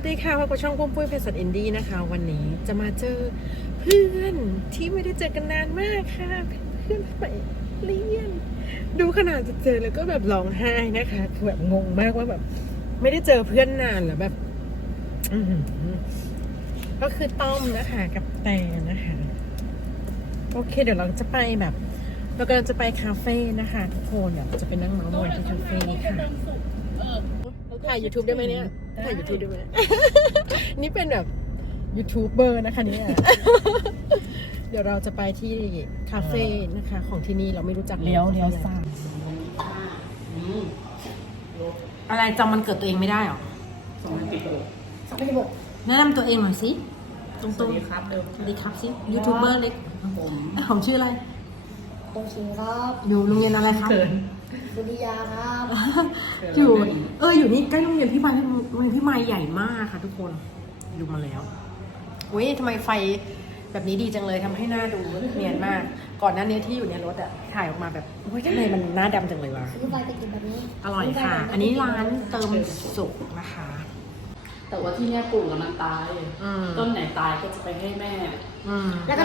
สวัสดีค่ะพบกับช่องปุ้มปุ้ยเพชรสัตว์อินดี้นะคะ วันนี้จะมาเจอเพื่อนที่ไม่ได้เจอกันนานมากค่ะ เพื่อนสมัยเรียนดูขนาดจะเจอแล้วก็แบบร้องไห้นะคะคือแบบงงมากว่าแบบ ไม่ได้เจอเพื่อนนานแล้วแบบก็คือต้อมนะคะกับแตนนะคะ โอเค เดี๋ยวเราจะไปแบบเรากำลังจะไปคาเฟ่นะคะ ทุกคนเดี๋ยวจะไปนั่งเมาส์มอยที่คาเฟ่ค่ะ ถ่าย YouTube ได้ไหมเนี่ยถ่าย YouTube ได้ไหม นี่เป็นแบบยูทูบเบอร์นะคะเนี่ย เดี๋ยวเราจะไปที่คาเฟ่นะคะ ของที่นี่เราไม่รู้จักเลี้ยวเลี้ยวซ้ายอะไรจำมันเกิดตัวเองไม่ได้หรอสองพันสิบหกแนะนำตัวเองหน่อยสิ ตรงสตรวังสดีครับเดิมสวัสดีครับสิยูทูบเบอร์เล็กผมของชื่ออะไรตรงชิงครับอยู่โรงเรียนอะไรครับเขิน สุริยาครับ อยู่ เออ อยู่นี่ใกล้โรงเรียนพี่มายโรงเรียนพี่มายใหญ่มากค่ะทุกคน ดูมาแล้วเว้ยทำไมไฟแบบนี้ดีจังเลยทำให้หน้าดูเนียนมาก ก่อนหน้านี้ที่อยู่ในรถอะถ่ายออกมาแบบเฮ้ยทำไมมันหน้าดำจังเลยวะ ซื้อไปไปกินแบบนี้อร่อยค่ะ อันนี้ร้านเติมสุกนะคะ แต่ว่าที่เนี่ยปลูกแล้วมันตาย อืมต้นไหนตายก็จะไปให้แม่ อืม แล้วก็